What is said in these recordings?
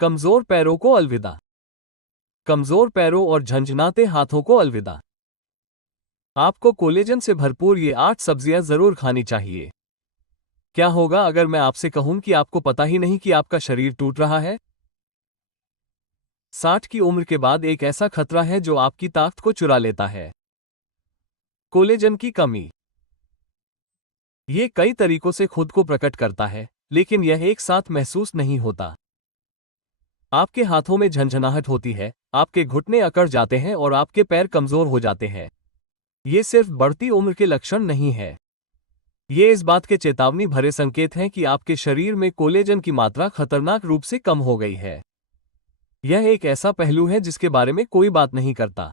कमजोर पैरों को अलविदा। कमजोर पैरों और झंझनाते हाथों को अलविदा। आपको कोलेजन से भरपूर ये 8 सब्जियां जरूर खानी चाहिए। क्या होगा अगर मैं आपसे कहूं कि आपको पता ही नहीं कि आपका शरीर टूट रहा है? 60 की उम्र के बाद एक ऐसा खतरा है जो आपकी ताकत को चुरा लेता है। कोलेजन की कमी। ये कई तरीकों से खुद को प्रकट करता है, लेकिन यह एक साथ महसूस नहीं होता। आपके हाथों में झंझनाहट होती है, आपके घुटने अकड़ जाते हैं और आपके पैर कमजोर हो जाते हैं। ये सिर्फ बढ़ती उम्र के लक्षण नहीं है। ये इस बात के चेतावनी भरे संकेत हैं कि आपके शरीर में कोलेजन की मात्रा खतरनाक रूप से कम हो गई है। यह एक ऐसा पहलू है जिसके बारे में कोई बात नहीं करता।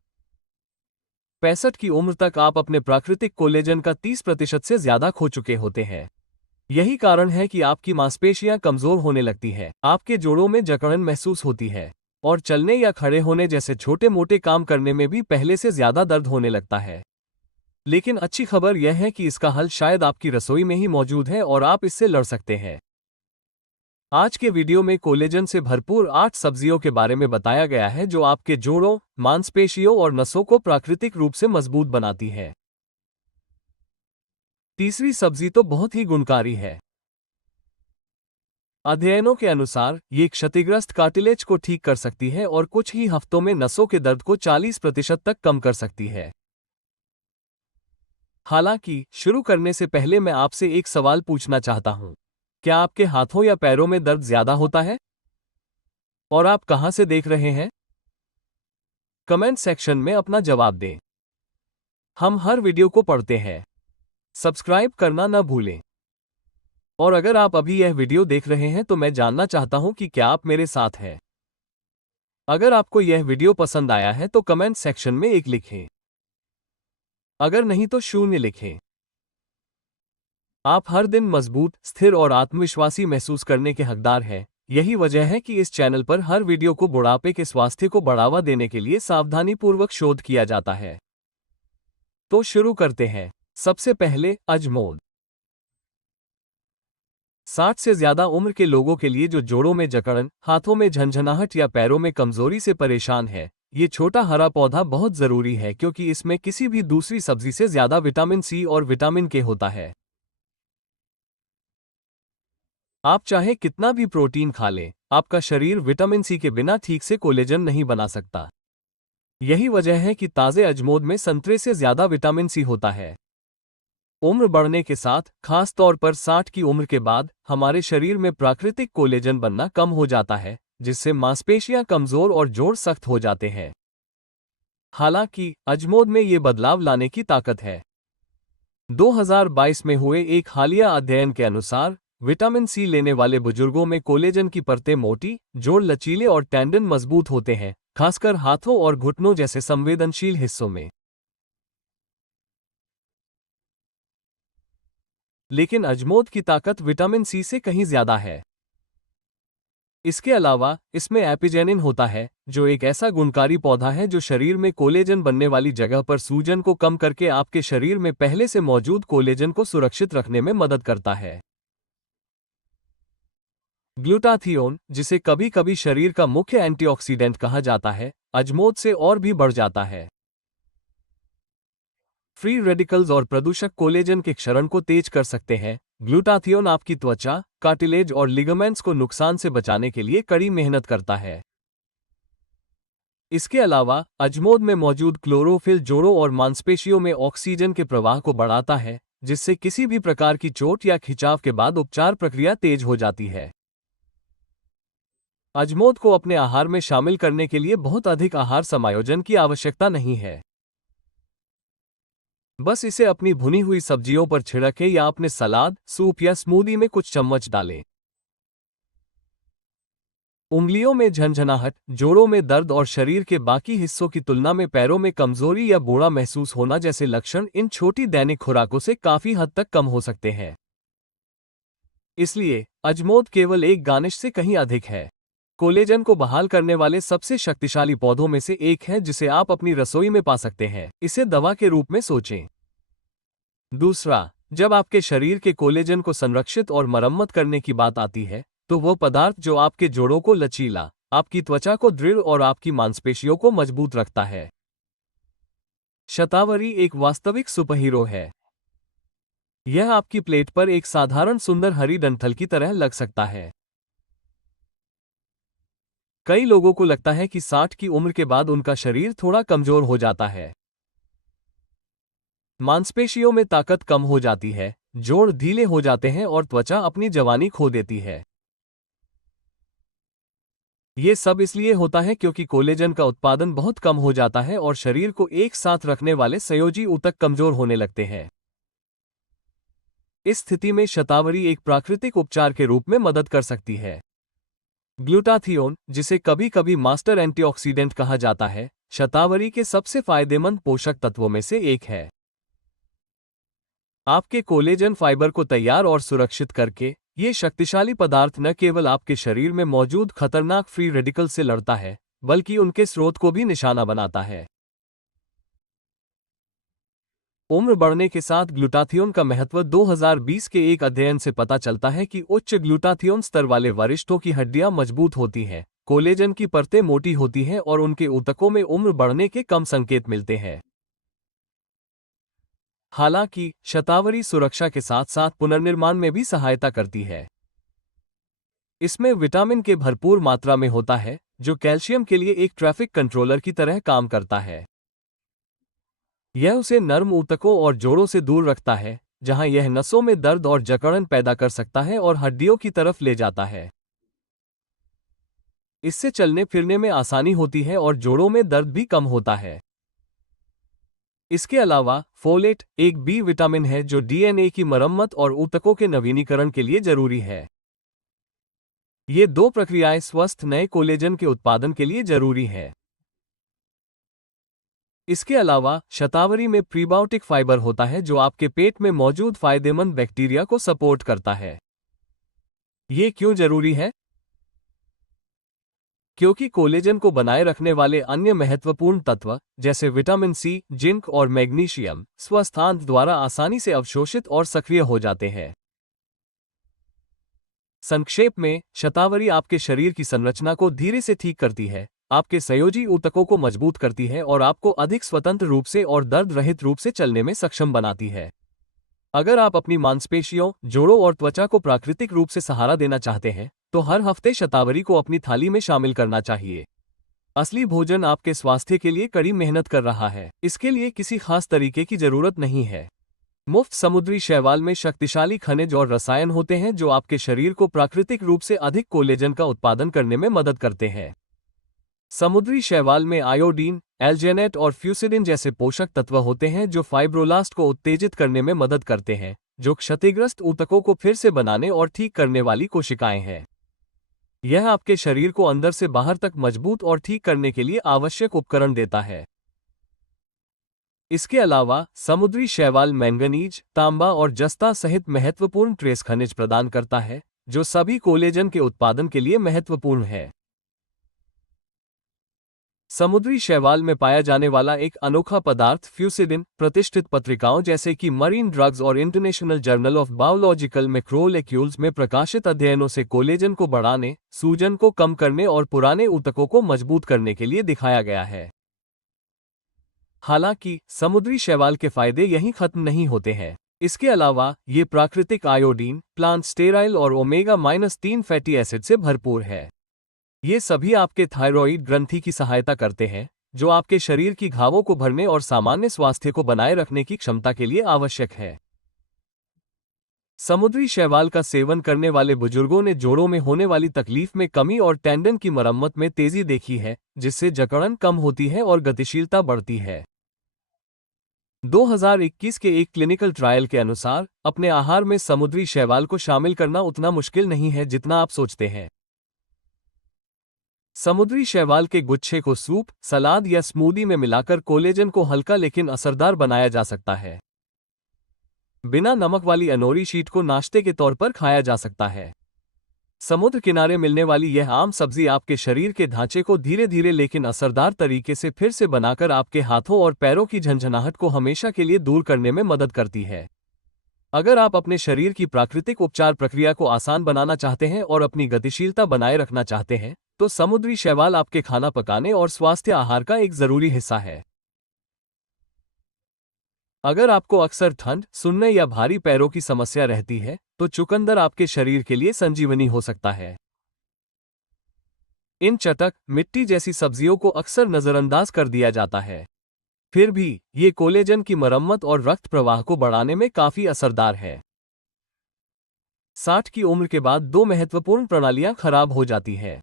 65 की उम्र तक आप अपने प्राकृतिक कोलेजन का 30% से ज्यादा खो चुके होते हैं। यही कारण है कि आपकी मांसपेशियां कमजोर होने लगती हैं, आपके जोड़ों में जकड़न महसूस होती है और चलने या खड़े होने जैसे छोटे मोटे काम करने में भी पहले से ज्यादा दर्द होने लगता है। लेकिन अच्छी खबर यह है कि इसका हल शायद आपकी रसोई में ही मौजूद है और आप इससे लड़ सकते हैं। आज के वीडियो में कोलेजन से भरपूर 8 सब्जियों के बारे में बताया गया है जो आपके जोड़ों, मांसपेशियों और नसों को प्राकृतिक रूप से मजबूत बनाती है। तीसरी सब्जी तो बहुत ही गुणकारी है। अध्ययनों के अनुसार ये क्षतिग्रस्त कार्टिलेज को ठीक कर सकती है और कुछ ही हफ्तों में नसों के दर्द को 40% तक कम कर सकती है। हालांकि शुरू करने से पहले मैं आपसे एक सवाल पूछना चाहता हूं। क्या आपके हाथों या पैरों में दर्द ज्यादा होता है? और आप कहां से देख रहे हैं? कमेंट सेक्शन में अपना जवाब दें। हम हर वीडियो को पढ़ते हैं। सब्सक्राइब करना न भूलें। और अगर आप अभी यह वीडियो देख रहे हैं तो मैं जानना चाहता हूं कि क्या आप मेरे साथ हैं। अगर आपको यह वीडियो पसंद आया है तो कमेंट सेक्शन में 1 लिखें। अगर नहीं तो 0 लिखें। आप हर दिन मजबूत, स्थिर और आत्मविश्वासी महसूस करने के हकदार हैं। यही वजह है कि इस चैनल पर हर वीडियो को बुढ़ापे के स्वास्थ्य को बढ़ावा देने के लिए सावधानीपूर्वक शोध किया जाता है। तो शुरू करते हैं। सबसे पहले अजमोद। 60 से ज्यादा उम्र के लोगों के लिए जो जोड़ों में जकड़न, हाथों में झंझनाहट या पैरों में कमजोरी से परेशान है, ये छोटा हरा पौधा बहुत जरूरी है क्योंकि इसमें किसी भी दूसरी सब्जी से ज्यादा विटामिन सी और विटामिन के होता है। आप चाहे कितना भी प्रोटीन खा लें, आपका शरीर विटामिन सी के बिना ठीक से कोलेजन नहीं बना सकता। यही वजह है कि ताजे अजमोद में संतरे से ज्यादा विटामिन सी होता है। उम्र बढ़ने के साथ, खास तौर पर 60 की उम्र के बाद, हमारे शरीर में प्राकृतिक कोलेजन बनना कम हो जाता है, जिससे मांसपेशियां कमजोर और जोड़ सख्त हो जाते हैं। हालांकि अजमोद में ये बदलाव लाने की ताकत है। 2022 में हुए एक हालिया अध्ययन के अनुसार, विटामिन सी लेने वाले बुजुर्गों में कोलेजन की परतें मोटी, जोड़ लचीले और टेंडन मजबूत होते हैं, खासकर हाथों और घुटनों जैसे संवेदनशील हिस्सों में। लेकिन अजमोद की ताकत विटामिन सी से कहीं ज्यादा है। इसके अलावा इसमें एपिजेनिन होता है, जो एक ऐसा गुणकारी पौधा है जो शरीर में कोलेजन बनने वाली जगह पर सूजन को कम करके आपके शरीर में पहले से मौजूद कोलेजन को सुरक्षित रखने में मदद करता है। ग्लूटाथियोन, जिसे कभी कभी शरीर का मुख्य एंटीऑक्सीडेंट कहा जाता है, अजमोद से और भी बढ़ जाता है। फ्री रेडिकल्स और प्रदूषक कोलेजन के क्षरण को तेज कर सकते हैं। ग्लूटाथियोन आपकी त्वचा, कार्टिलेज और लिगामेंट्स को नुकसान से बचाने के लिए कड़ी मेहनत करता है। इसके अलावा अजमोद में मौजूद क्लोरोफिल जोड़ों और मांसपेशियों में ऑक्सीजन के प्रवाह को बढ़ाता है, जिससे किसी भी प्रकार की चोट या खिंचाव के बाद उपचार प्रक्रिया तेज हो जाती है। अजमोद को अपने आहार में शामिल करने के लिए बहुत अधिक आहार समायोजन की आवश्यकता नहीं है। बस इसे अपनी भुनी हुई सब्जियों पर छिड़कें या अपने सलाद, सूप या स्मूदी में कुछ चम्मच डालें। उंगलियों में झंझनाहट, जोड़ों में दर्द और शरीर के बाकी हिस्सों की तुलना में पैरों में कमजोरी या बूढ़ा महसूस होना जैसे लक्षण इन छोटी दैनिक खुराकों से काफी हद तक कम हो सकते हैं। इसलिए अजमोद केवल एक गार्निश से कहीं अधिक है। कोलेजन को बहाल करने वाले सबसे शक्तिशाली पौधों में से एक है जिसे आप अपनी रसोई में पा सकते हैं। इसे दवा के रूप में सोचें। दूसरा, जब आपके शरीर के कोलेजन को संरक्षित और मरम्मत करने की बात आती है, तो वो पदार्थ जो आपके जोड़ों को लचीला, आपकी त्वचा को दृढ़ और आपकी मांसपेशियों को मजबूत रखता है। शतावरी एक वास्तविक सुपरहीरो है। यह आपकी प्लेट पर एक साधारण सुंदर हरी डंठल की तरह लग सकता है। कई लोगों को लगता है कि 60 की उम्र के बाद उनका शरीर थोड़ा कमजोर हो जाता है। मांसपेशियों में ताकत कम हो जाती है, जोड़ ढीले हो जाते हैं और त्वचा अपनी जवानी खो देती है। ये सब इसलिए होता है क्योंकि कोलेजन का उत्पादन बहुत कम हो जाता है और शरीर को एक साथ रखने वाले संयोजी ऊतक कमजोर होने लगते हैं। इस स्थिति में शतावरी एक प्राकृतिक उपचार के रूप में मदद कर सकती है। ग्लूटाथियोन, जिसे कभी कभी मास्टर एंटीऑक्सीडेंट कहा जाता है, शतावरी के सबसे फायदेमंद पोषक तत्वों में से एक है। आपके कोलेजन फाइबर को तैयार और सुरक्षित करके, ये शक्तिशाली पदार्थ न केवल आपके शरीर में मौजूद खतरनाक फ्री रेडिकल से लड़ता है, बल्कि उनके स्रोत को भी निशाना बनाता है। उम्र बढ़ने के साथ ग्लूटाथियोन का महत्व 2020 के एक अध्ययन से पता चलता है कि उच्च ग्लूटाथियोन स्तर वाले वरिष्ठों की हड्डियां मजबूत होती हैं, कोलेजन की परतें मोटी होती हैं और उनके ऊतकों में उम्र बढ़ने के कम संकेत मिलते हैं। हालांकि शतावरी सुरक्षा के साथ साथ पुनर्निर्माण में भी सहायता करती है। इसमें विटामिन के भरपूर मात्रा में होता है, जो कैल्शियम के लिए एक ट्रैफिक कंट्रोलर की तरह काम करता है। यह उसे नर्म ऊतकों और जोड़ों से दूर रखता है, जहां यह नसों में दर्द और जकड़न पैदा कर सकता है और हड्डियों की तरफ ले जाता है। इससे चलने फिरने में आसानी होती है और जोड़ों में दर्द भी कम होता है। इसके अलावा फोलेट एक बी विटामिन है जो डीएनए की मरम्मत और ऊतकों के नवीनीकरण के लिए जरूरी है। ये दो प्रक्रियाएं स्वस्थ नए कोलेजन के उत्पादन के लिए जरूरी है। इसके अलावा शतावरी में प्रीबायोटिक फाइबर होता है जो आपके पेट में मौजूद फायदेमंद बैक्टीरिया को सपोर्ट करता है। ये क्यों जरूरी है? क्योंकि कोलेजन को बनाए रखने वाले अन्य महत्वपूर्ण तत्व जैसे विटामिन सी, जिंक और मैग्नीशियम स्वस्थ आंत द्वारा आसानी से अवशोषित और सक्रिय हो जाते हैं। संक्षेप में, शतावरी आपके शरीर की संरचना को धीरे से ठीक करती है, आपके संयोजी ऊतकों को मजबूत करती है और आपको अधिक स्वतंत्र रूप से और दर्द रहित रूप से चलने में सक्षम बनाती है। अगर आप अपनी मांसपेशियों, जोड़ों और त्वचा को प्राकृतिक रूप से सहारा देना चाहते हैं, तो हर हफ्ते शतावरी को अपनी थाली में शामिल करना चाहिए। असली भोजन आपके स्वास्थ्य के लिए कड़ी मेहनत कर रहा है। इसके लिए किसी खास तरीके की जरूरत नहीं है। मुफ्त समुद्री शैवाल में शक्तिशाली खनिज और रसायन होते हैं जो आपके शरीर को प्राकृतिक रूप से अधिक कोलेजन का उत्पादन करने में मदद करते हैं। समुद्री शैवाल में आयोडीन, एल्जेनेट और फ्यूसिडिन जैसे पोषक तत्व होते हैं जो फाइब्रोलास्ट को उत्तेजित करने में मदद करते हैं, जो क्षतिग्रस्त ऊतकों को फिर से बनाने और ठीक करने वाली कोशिकाएं हैं। यह आपके शरीर को अंदर से बाहर तक मजबूत और ठीक करने के लिए आवश्यक उपकरण देता है। इसके अलावा समुद्री शैवाल मैंगनीज, तांबा और जस्ता सहित महत्वपूर्ण ट्रेस खनिज प्रदान करता है, जो सभी कोलेजन के उत्पादन के लिए महत्वपूर्ण है। समुद्री शैवाल में पाया जाने वाला एक अनोखा पदार्थ फ्यूसिडिन प्रतिष्ठित पत्रिकाओं जैसे कि मरीन ड्रग्स और international journal of biological macromolecules में प्रकाशित अध्ययनों से कोलेजन को बढ़ाने, सूजन को कम करने और पुराने ऊतकों को मजबूत करने के लिए दिखाया गया है। हालांकि समुद्री शैवाल के फायदे यहीं खत्म नहीं होते हैं। इसके अलावा ये प्राकृतिक आयोडीन, प्लांट स्टेराइल और ओमेगा-3 फैटी एसिड से भरपूर है। ये सभी आपके थायरॉइड ग्रंथि की सहायता करते हैं, जो आपके शरीर की घावों को भरने और सामान्य स्वास्थ्य को बनाए रखने की क्षमता के लिए आवश्यक है। समुद्री शैवाल का सेवन करने वाले बुजुर्गों ने जोड़ों में होने वाली तकलीफ में कमी और टेंडन की मरम्मत में तेजी देखी है, जिससे जकड़न कम होती है और गतिशीलता बढ़ती है। 2021 के एक क्लिनिकल ट्रायल के अनुसार अपने आहार में समुद्री शैवाल को शामिल करना उतना मुश्किल नहीं है जितना आप सोचते हैं। समुद्री शैवाल के गुच्छे को सूप, सलाद या स्मूदी में मिलाकर कोलेजन को हल्का लेकिन असरदार बनाया जा सकता है। बिना नमक वाली अनोरी शीट को नाश्ते के तौर पर खाया जा सकता है। समुद्र किनारे मिलने वाली यह आम सब्जी आपके शरीर के ढांचे को धीरे धीरे लेकिन असरदार तरीके से फिर से बनाकर आपके हाथों और पैरों की झंझनाहट को हमेशा के लिए दूर करने में मदद करती है। अगर आप अपने शरीर की प्राकृतिक उपचार प्रक्रिया को आसान बनाना चाहते हैं और अपनी गतिशीलता बनाए रखना चाहते हैं, तो समुद्री शैवाल आपके खाना पकाने और स्वास्थ्य आहार का एक जरूरी हिस्सा है। अगर आपको अक्सर ठंड, सुन्ने या भारी पैरों की समस्या रहती है, तो चुकंदर आपके शरीर के लिए संजीवनी हो सकता है। इन चटक, मिट्टी जैसी सब्जियों को अक्सर नजरअंदाज कर दिया जाता है, फिर भी ये कोलेजन की मरम्मत और रक्त प्रवाह को बढ़ाने में काफी असरदार है। 60 की उम्र के बाद दो महत्वपूर्ण प्रणालियां खराब हो जाती हैं।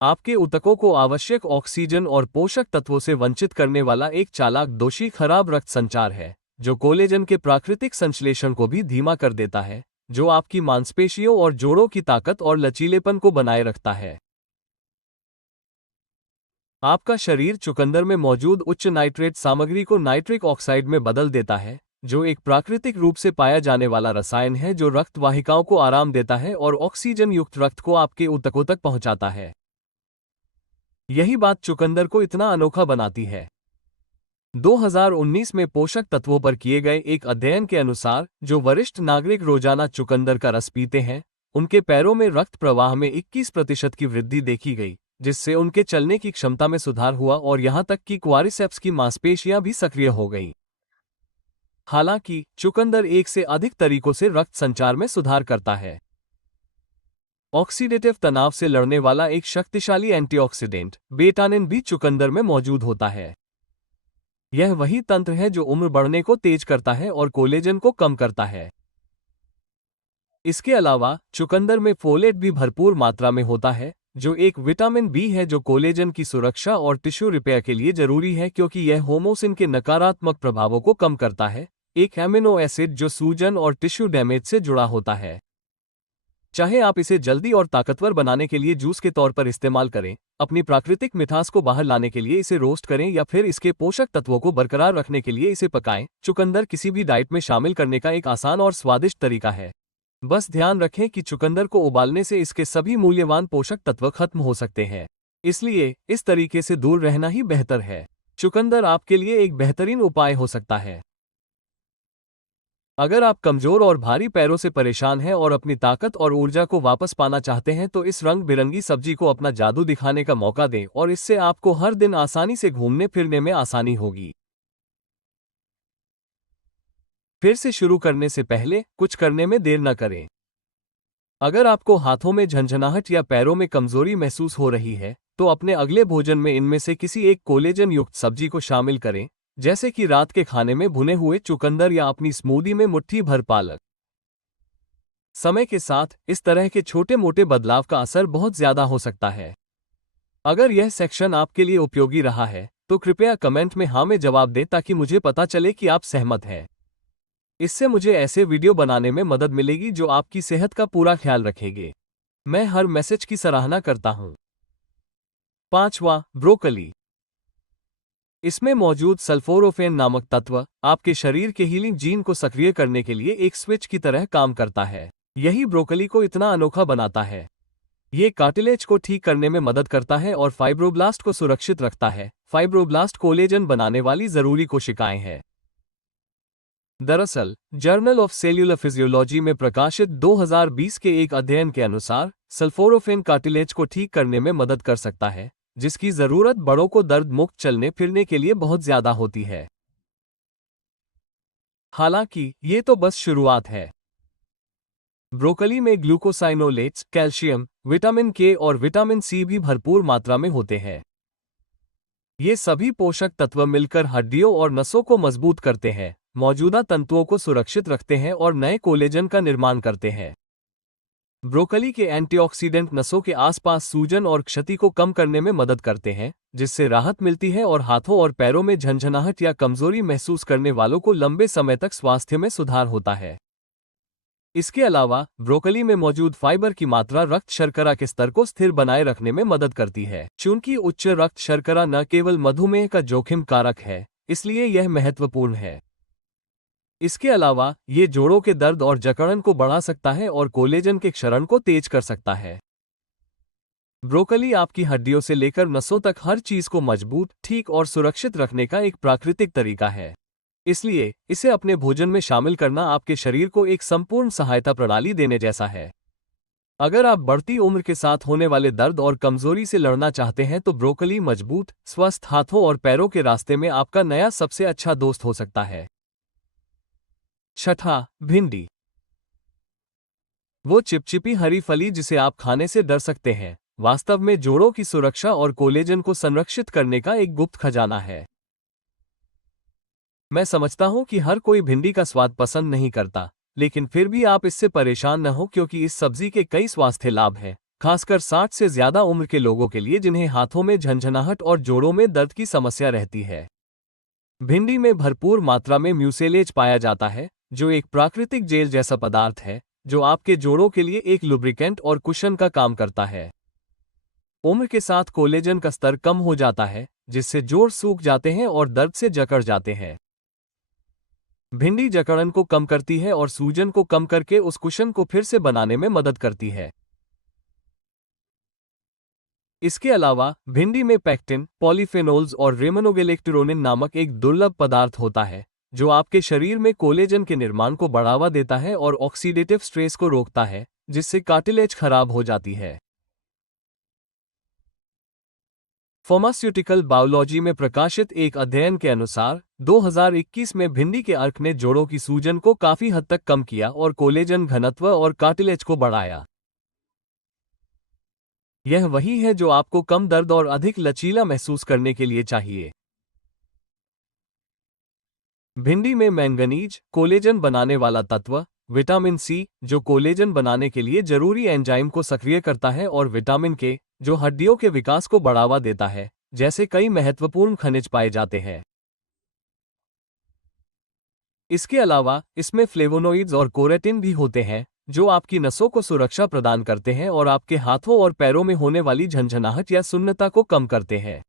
आपके ऊतकों को आवश्यक ऑक्सीजन और पोषक तत्वों से वंचित करने वाला एक चालाक दोषी खराब रक्त संचार है, जो कोलेजन के प्राकृतिक संश्लेषण को भी धीमा कर देता है, जो आपकी मांसपेशियों और जोड़ों की ताकत और लचीलेपन को बनाए रखता है। आपका शरीर चुकंदर में मौजूद उच्च नाइट्रेट सामग्री को नाइट्रिक ऑक्साइड में बदल देता है, जो एक प्राकृतिक रूप से पाया जाने वाला रसायन है जो रक्त वाहिकाओं को आराम देता है और ऑक्सीजन युक्त रक्त को आपके ऊतकों तक पहुंचाता है। यही बात चुकंदर को इतना अनोखा बनाती है। 2019 में पोषक तत्वों पर किए गए एक अध्ययन के अनुसार, जो वरिष्ठ नागरिक रोजाना चुकंदर का रस पीते हैं, उनके पैरों में रक्त प्रवाह में 21% की वृद्धि देखी गई, जिससे उनके चलने की क्षमता में सुधार हुआ और यहां तक कि क्वारिसेप्स की मांसपेशियां भी सक्रिय हो गईं। हालांकि चुकंदर एक से अधिक तरीकों से रक्त संचार में सुधार करता है। ऑक्सीडेटिव तनाव से लड़ने वाला एक शक्तिशाली एंटीऑक्सीडेंट बेटानिन भी चुकंदर में मौजूद होता है। यह वही तंत्र है जो उम्र बढ़ने को तेज करता है और कोलेजन को कम करता है। इसके अलावा चुकंदर में फोलेट भी भरपूर मात्रा में होता है, जो एक विटामिन बी है जो कोलेजन की सुरक्षा और टिश्यू रिपेयर के लिए जरूरी है, क्योंकि यह होमोसिन के नकारात्मक प्रभावों को कम करता है, एक एमिनो एसिड जो सूजन और टिश्यू डैमेज से जुड़ा होता है। चाहे आप इसे जल्दी और ताकतवर बनाने के लिए जूस के तौर पर इस्तेमाल करें, अपनी प्राकृतिक मिठास को बाहर लाने के लिए इसे रोस्ट करें या फिर इसके पोषक तत्वों को बरकरार रखने के लिए इसे पकाएं, चुकंदर किसी भी डाइट में शामिल करने का एक आसान और स्वादिष्ट तरीका है। बस ध्यान रखें कि चुकंदर को उबालने से इसके सभी मूल्यवान पोषक तत्व खत्म हो सकते हैं, इसलिए इस तरीके से दूर रहना ही बेहतर है। चुकंदर आपके लिए एक बेहतरीन उपाय हो सकता है। अगर आप कमजोर और भारी पैरों से परेशान हैं और अपनी ताकत और ऊर्जा को वापस पाना चाहते हैं, तो इस रंग बिरंगी सब्जी को अपना जादू दिखाने का मौका दें और इससे आपको हर दिन आसानी से घूमने फिरने में आसानी होगी। फिर से शुरू करने से पहले कुछ करने में देर न करें। अगर आपको हाथों में झंझनाहट या पैरों में कमजोरी महसूस हो रही है, तो अपने अगले भोजन में इनमें से किसी एक कोलेजन युक्त सब्जी को शामिल करें, जैसे कि रात के खाने में भुने हुए चुकंदर या अपनी स्मूदी में मुट्ठी भर पालक। समय के साथ इस तरह के छोटे मोटे बदलाव का असर बहुत ज्यादा हो सकता है। अगर यह सेक्शन आपके लिए उपयोगी रहा है, तो कृपया कमेंट में हाँ में जवाब दें ताकि मुझे पता चले कि आप सहमत हैं। इससे मुझे ऐसे वीडियो बनाने में मदद मिलेगी जो आपकी सेहत का पूरा ख्याल रखेंगे। मैं हर मैसेज की सराहना करता हूं। 5वां, ब्रोकली। इसमें मौजूद सल्फोराफेन नामक तत्व आपके शरीर के हीलिंग जीन को सक्रिय करने के लिए एक स्विच की तरह काम करता है। यही ब्रोकली को इतना अनोखा बनाता है। ये कार्टिलेज को ठीक करने में मदद करता है और फाइब्रोब्लास्ट को सुरक्षित रखता है। फाइब्रोब्लास्ट कोलेजन बनाने वाली जरूरी कोशिकाएं हैं। दरअसल जर्नल ऑफ सेल्यूलर फिजियोलॉजी में प्रकाशित 2020 के एक अध्ययन के अनुसार सल्फोराफेन कार्टिलेज को ठीक करने में मदद कर सकता है, जिसकी जरूरत बड़ों को दर्द मुक्त चलने फिरने के लिए बहुत ज्यादा होती है। हालांकि ये तो बस शुरुआत है। ब्रोकली में ग्लूकोसाइनोलेट्स, कैल्शियम, विटामिन के और विटामिन सी भी भरपूर मात्रा में होते हैं। ये सभी पोषक तत्व मिलकर हड्डियों और नसों को मजबूत करते हैं, मौजूदा तंतुओं को सुरक्षित रखते हैं और नए कोलेजन का निर्माण करते हैं। ब्रोकली के एंटीऑक्सीडेंट नसों के आसपास सूजन और क्षति को कम करने में मदद करते हैं, जिससे राहत मिलती है और हाथों और पैरों में झंझनाहट या कमजोरी महसूस करने वालों को लंबे समय तक स्वास्थ्य में सुधार होता है। इसके अलावा ब्रोकली में मौजूद फाइबर की मात्रा रक्त शर्करा के स्तर को स्थिर बनाए रखने में मदद करती है। चूंकि उच्च रक्त शर्करा न केवल मधुमेह का जोखिम कारक है, इसलिए यह महत्वपूर्ण है। इसके अलावा ये जोड़ों के दर्द और जकड़न को बढ़ा सकता है और कोलेजन के क्षरण को तेज कर सकता है। ब्रोकली आपकी हड्डियों से लेकर नसों तक हर चीज को मजबूत, ठीक और सुरक्षित रखने का एक प्राकृतिक तरीका है। इसलिए इसे अपने भोजन में शामिल करना आपके शरीर को एक संपूर्ण सहायता प्रणाली देने जैसा है। अगर आप बढ़ती उम्र के साथ होने वाले दर्द और कमजोरी से लड़ना चाहते हैं तो ब्रोकली मजबूत, स्वस्थ हाथों और पैरों के रास्ते में आपका नया सबसे अच्छा दोस्त हो सकता है। छठा, भिंडी। वो चिपचिपी हरी फली जिसे आप खाने से डर सकते हैं, वास्तव में जोड़ों की सुरक्षा और कोलेजन को संरक्षित करने का एक गुप्त खजाना है। मैं समझता हूं कि हर कोई भिंडी का स्वाद पसंद नहीं करता, लेकिन फिर भी आप इससे परेशान न हो क्योंकि इस सब्जी के कई स्वास्थ्य लाभ हैं, खासकर 60 से ज्यादा उम्र के लोगों के लिए जिन्हें हाथों में झंझनाहट और जोड़ों में दर्द की समस्या रहती है। भिंडी में भरपूर मात्रा में म्यूसेलेज पाया जाता है, जो एक प्राकृतिक जेल जैसा पदार्थ है जो आपके जोड़ों के लिए एक लुब्रिकेंट और कुशन का काम करता है। उम्र के साथ कोलेजन का स्तर कम हो जाता है, जिससे जोड़ सूख जाते हैं और दर्द से जकड़ जाते हैं। भिंडी जकड़न को कम करती है और सूजन को कम करके उस कुशन को फिर से बनाने में मदद करती है। इसके अलावा भिंडी में पेक्टिन, पॉलीफेनोल्स और रेमनोगेलेक्टुरोनिन नामक एक दुर्लभ पदार्थ होता है, जो आपके शरीर में कोलेजन के निर्माण को बढ़ावा देता है और ऑक्सीडेटिव स्ट्रेस को रोकता है, जिससे कार्टिलेज खराब हो जाती है। फार्मास्यूटिकल बायोलॉजी में प्रकाशित एक अध्ययन के अनुसार 2021 में भिंडी के अर्क ने जोड़ों की सूजन को काफी हद तक कम किया और कोलेजन घनत्व और कार्टिलेज को बढ़ाया। यह वही है जो आपको कम दर्द और अधिक लचीला महसूस करने के लिए चाहिए। भिंडी में मैंगनीज, कोलेजन बनाने वाला तत्व, विटामिन सी, जो कोलेजन बनाने के लिए जरूरी एंजाइम को सक्रिय करता है, और विटामिन के, जो हड्डियों के विकास को बढ़ावा देता है, जैसे कई महत्वपूर्ण खनिज पाए जाते हैं। इसके अलावा इसमें फ्लेवोनोइड्स और कोरेटिन भी होते हैं, जो आपकी नसों को सुरक्षा प्रदान करते हैं और आपके हाथों और पैरों में होने वाली झंझनाहट या सुन्नता को कम करते हैं।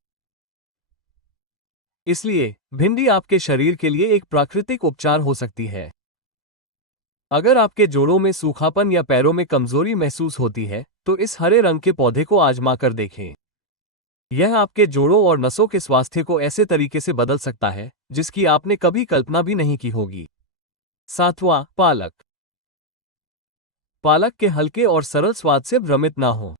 इसलिए भिंडी आपके शरीर के लिए एक प्राकृतिक उपचार हो सकती है। अगर आपके जोड़ों में सूखापन या पैरों में कमजोरी महसूस होती है, तो इस हरे रंग के पौधे को आजमा कर देखें। यह आपके जोड़ों और नसों के स्वास्थ्य को ऐसे तरीके से बदल सकता है जिसकी आपने कभी कल्पना भी नहीं की होगी। सातवां, पालक। पालक के हल्के और सरल स्वाद से भ्रमित ना हो।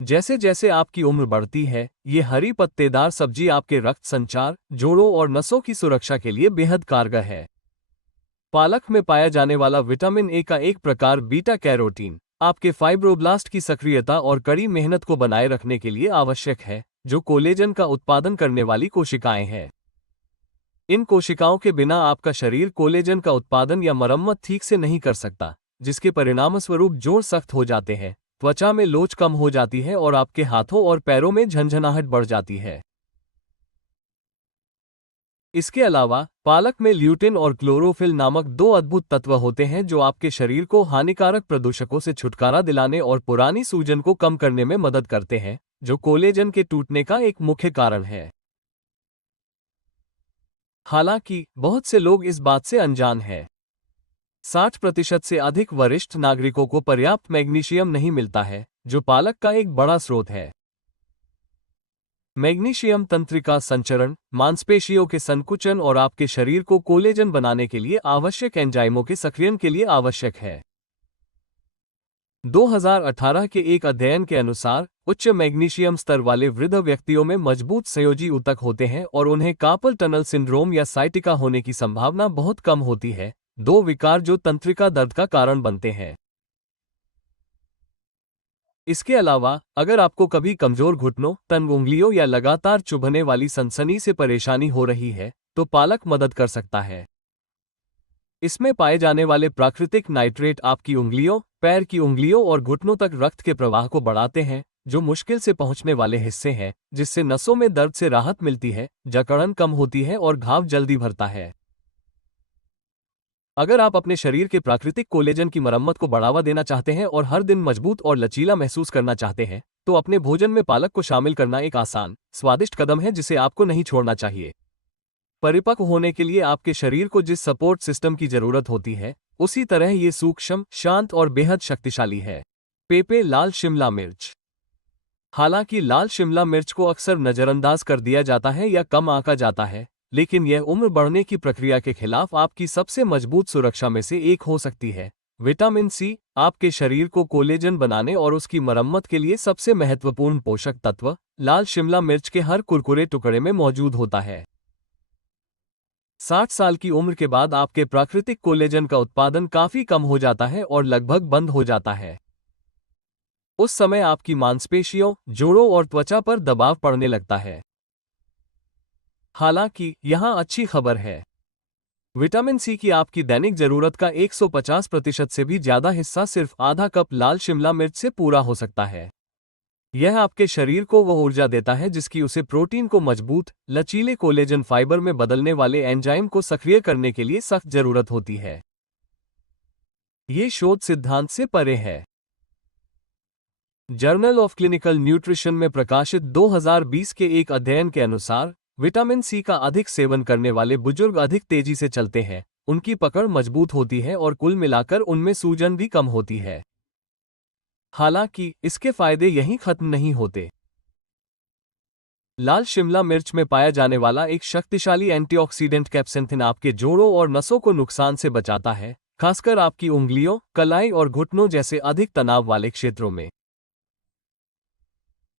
जैसे जैसे आपकी उम्र बढ़ती है, ये हरी पत्तेदार सब्जी आपके रक्त संचार, जोड़ों और नसों की सुरक्षा के लिए बेहद कारगर है। पालक में पाया जाने वाला विटामिन ए का एक प्रकार बीटा कैरोटीन आपके फाइब्रोब्लास्ट की सक्रियता और कड़ी मेहनत को बनाए रखने के लिए आवश्यक है, जो कोलेजन का उत्पादन करने वाली कोशिकाएं हैं। इन कोशिकाओं के बिना आपका शरीर कोलेजन का उत्पादन या मरम्मत ठीक से नहीं कर सकता, जिसके परिणामस्वरूप जोड़ सख्त हो जाते हैं, त्वचा में लोच कम हो जाती है और आपके हाथों और पैरों में झंझनाहट बढ़ जाती है। इसके अलावा पालक में ल्यूटिन और क्लोरोफिल नामक दो अद्भुत तत्व होते हैं जो आपके शरीर को हानिकारक प्रदूषकों से छुटकारा दिलाने और पुरानी सूजन को कम करने में मदद करते हैं, जो कोलेजन के टूटने का एक मुख्य कारण है। हालांकि बहुत से लोग इस बात से अनजान हैं। 60% से अधिक वरिष्ठ नागरिकों को पर्याप्त मैग्नीशियम नहीं मिलता है, जो पालक का एक बड़ा स्रोत है। मैग्नीशियम तंत्रिका संचरण, मांसपेशियों के संकुचन और आपके शरीर को कोलेजन बनाने के लिए आवश्यक एंजाइमों के सक्रियण के लिए आवश्यक है। 2018 के एक अध्ययन के अनुसार उच्च मैग्नीशियम स्तर वाले वृद्ध व्यक्तियों में मजबूत संयोजी ऊतक होते हैं और उन्हें कार्पल टनल सिंड्रोम या साइटिका होने की संभावना बहुत कम होती है, दो विकार जो तंत्रिका दर्द का कारण बनते हैं। इसके अलावा अगर आपको कभी कमजोर घुटनों, तंग उंगलियों या लगातार चुभने वाली सनसनी से परेशानी हो रही है, तो पालक मदद कर सकता है। इसमें पाए जाने वाले प्राकृतिक नाइट्रेट आपकी उंगलियों, पैर की उंगलियों और घुटनों तक रक्त के प्रवाह को बढ़ाते हैं, जो मुश्किल से पहुंचने वाले हिस्से हैं, जिससे नसों में दर्द से राहत मिलती है, जकड़न कम होती है और घाव जल्दी भरता है। अगर आप अपने शरीर के प्राकृतिक कोलेजन की मरम्मत को बढ़ावा देना चाहते हैं और हर दिन मजबूत और लचीला महसूस करना चाहते हैं, तो अपने भोजन में पालक को शामिल करना एक आसान, स्वादिष्ट कदम है जिसे आपको नहीं छोड़ना चाहिए। परिपक्व होने के लिए आपके शरीर को जिस सपोर्ट सिस्टम की जरूरत होती है, उसी तरह ये सूक्ष्म, शांत और बेहद शक्तिशाली है। पेपे, लाल शिमला मिर्च। हालांकि लाल शिमला मिर्च को अक्सर नजरअंदाज कर दिया जाता है या कम आंका जाता है, लेकिन यह उम्र बढ़ने की प्रक्रिया के खिलाफ आपकी सबसे मजबूत सुरक्षा में से एक हो सकती है। विटामिन सी आपके शरीर को कोलेजन बनाने और उसकी मरम्मत के लिए सबसे महत्वपूर्ण पोषक तत्व लाल शिमला मिर्च के हर कुरकुरे टुकड़े में मौजूद होता है। 60 साल की उम्र के बाद आपके प्राकृतिक कोलेजन का उत्पादन काफी कम हो जाता है और लगभग बंद हो जाता है। उस समय आपकी मांसपेशियों, जोड़ों और त्वचा पर दबाव पड़ने लगता है। हालांकि यहां अच्छी खबर है। विटामिन सी की आपकी दैनिक जरूरत का 150% से भी ज्यादा हिस्सा सिर्फ आधा कप लाल शिमला मिर्च से पूरा हो सकता है। यह आपके शरीर को वह ऊर्जा देता है जिसकी उसे प्रोटीन को मजबूत, लचीले कोलेजन फाइबर में बदलने वाले एंजाइम को सक्रिय करने के लिए सख्त जरूरत होती है। ये शोध सिद्धांत से परे है। जर्नल ऑफ क्लिनिकल न्यूट्रिशन में प्रकाशित 2020 के एक अध्ययन के अनुसार विटामिन सी का अधिक सेवन करने वाले बुजुर्ग अधिक तेजी से चलते हैं, उनकी पकड़ मजबूत होती है और कुल मिलाकर उनमें सूजन भी कम होती है। हालांकि इसके फायदे यहीं खत्म नहीं होते। लाल शिमला मिर्च में पाया जाने वाला एक शक्तिशाली एंटीऑक्सीडेंट कैप्सेंथिन आपके जोड़ों और नसों को नुकसान से बचाता है, खासकर आपकी उंगलियों, कलाई और घुटनों जैसे अधिक तनाव वाले क्षेत्रों में।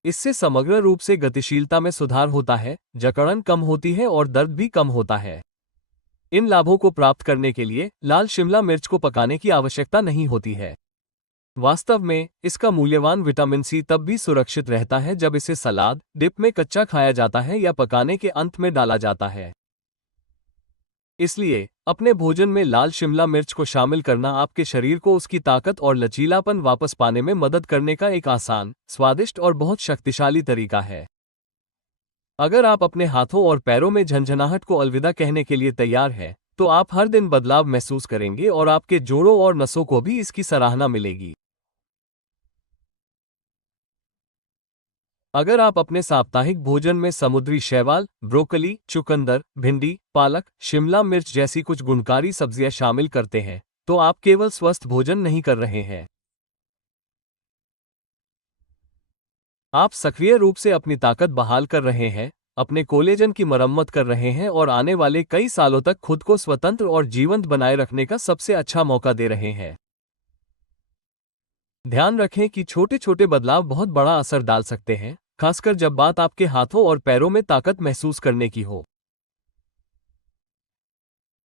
इससे समग्र रूप से गतिशीलता में सुधार होता है, जकड़न कम होती है और दर्द भी कम होता है। इन लाभों को प्राप्त करने के लिए लाल शिमला मिर्च को पकाने की आवश्यकता नहीं होती है। वास्तव में इसका मूल्यवान विटामिन सी तब भी सुरक्षित रहता है जब इसे सलाद, डिप में कच्चा खाया जाता है या पकाने के अंत में डाला जाता है। इसलिए अपने भोजन में लाल शिमला मिर्च को शामिल करना आपके शरीर को उसकी ताकत और लचीलापन वापस पाने में मदद करने का एक आसान, स्वादिष्ट और बहुत शक्तिशाली तरीका है। अगर आप अपने हाथों और पैरों में झंझनाहट को अलविदा कहने के लिए तैयार हैं, तो आप हर दिन बदलाव महसूस करेंगे और आपके जोड़ों और नसों को भी इसकी सराहना मिलेगी। अगर आप अपने साप्ताहिक भोजन में समुद्री शैवाल, ब्रोकली, चुकंदर, भिंडी, पालक, शिमला मिर्च जैसी कुछ गुणकारी सब्जियां शामिल करते हैं, तो आप केवल स्वस्थ भोजन नहीं कर रहे हैं। आप सक्रिय रूप से अपनी ताकत बहाल कर रहे हैं, अपने कोलेजन की मरम्मत कर रहे हैं और आने वाले कई सालों तक खुद को स्वतंत्र और जीवंत बनाए रखने का सबसे अच्छा मौका दे रहे हैं। ध्यान रखें कि छोटे छोटे बदलाव बहुत बड़ा असर डाल सकते हैं, खासकर जब बात आपके हाथों और पैरों में ताकत महसूस करने की हो।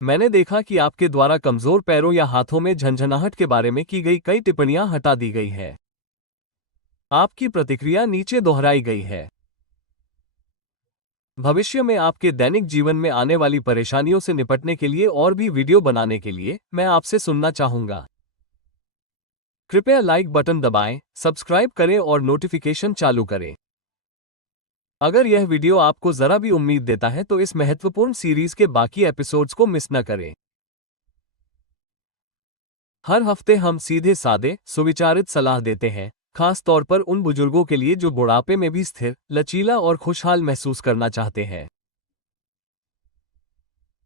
मैंने देखा कि आपके द्वारा कमजोर पैरों या हाथों में झंझनाहट के बारे में की गई कई टिप्पणियां हटा दी गई है। आपकी प्रतिक्रिया नीचे दोहराई गई है। भविष्य में आपके दैनिक जीवन में आने वाली परेशानियों से निपटने के लिए और भी वीडियो बनाने के लिए मैं आपसे सुनना चाहूंगा। कृपया लाइक बटन दबाएं, सब्सक्राइब करें और नोटिफिकेशन चालू करें। अगर यह वीडियो आपको जरा भी उम्मीद देता है तो इस महत्वपूर्ण सीरीज के बाकी एपिसोड्स को मिस न करें। हर हफ्ते हम सीधे सादे, सुविचारित सलाह देते हैं, खास तौर पर उन बुजुर्गों के लिए जो बुढ़ापे में भी स्थिर, लचीला और खुशहाल महसूस करना चाहते हैं।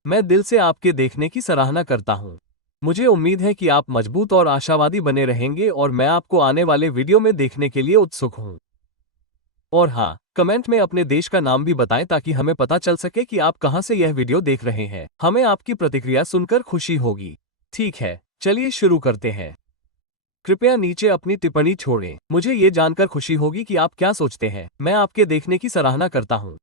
मैं दिल से आपके देखने की सराहना करता हूं। मुझे उम्मीद है कि आप मजबूत और आशावादी बने रहेंगे और मैं आपको आने वाले वीडियो में देखने के लिए उत्सुक हूं। और हाँ, कमेंट में अपने देश का नाम भी बताएं ताकि हमें पता चल सके कि आप कहां से यह वीडियो देख रहे हैं। हमें आपकी प्रतिक्रिया सुनकर खुशी होगी। ठीक है, चलिए शुरू करते हैं। कृपया नीचे अपनी टिप्पणी छोड़ें। मुझे ये जानकर खुशी होगी कि आप क्या सोचते हैं। मैं आपके देखने की सराहना करता हूं।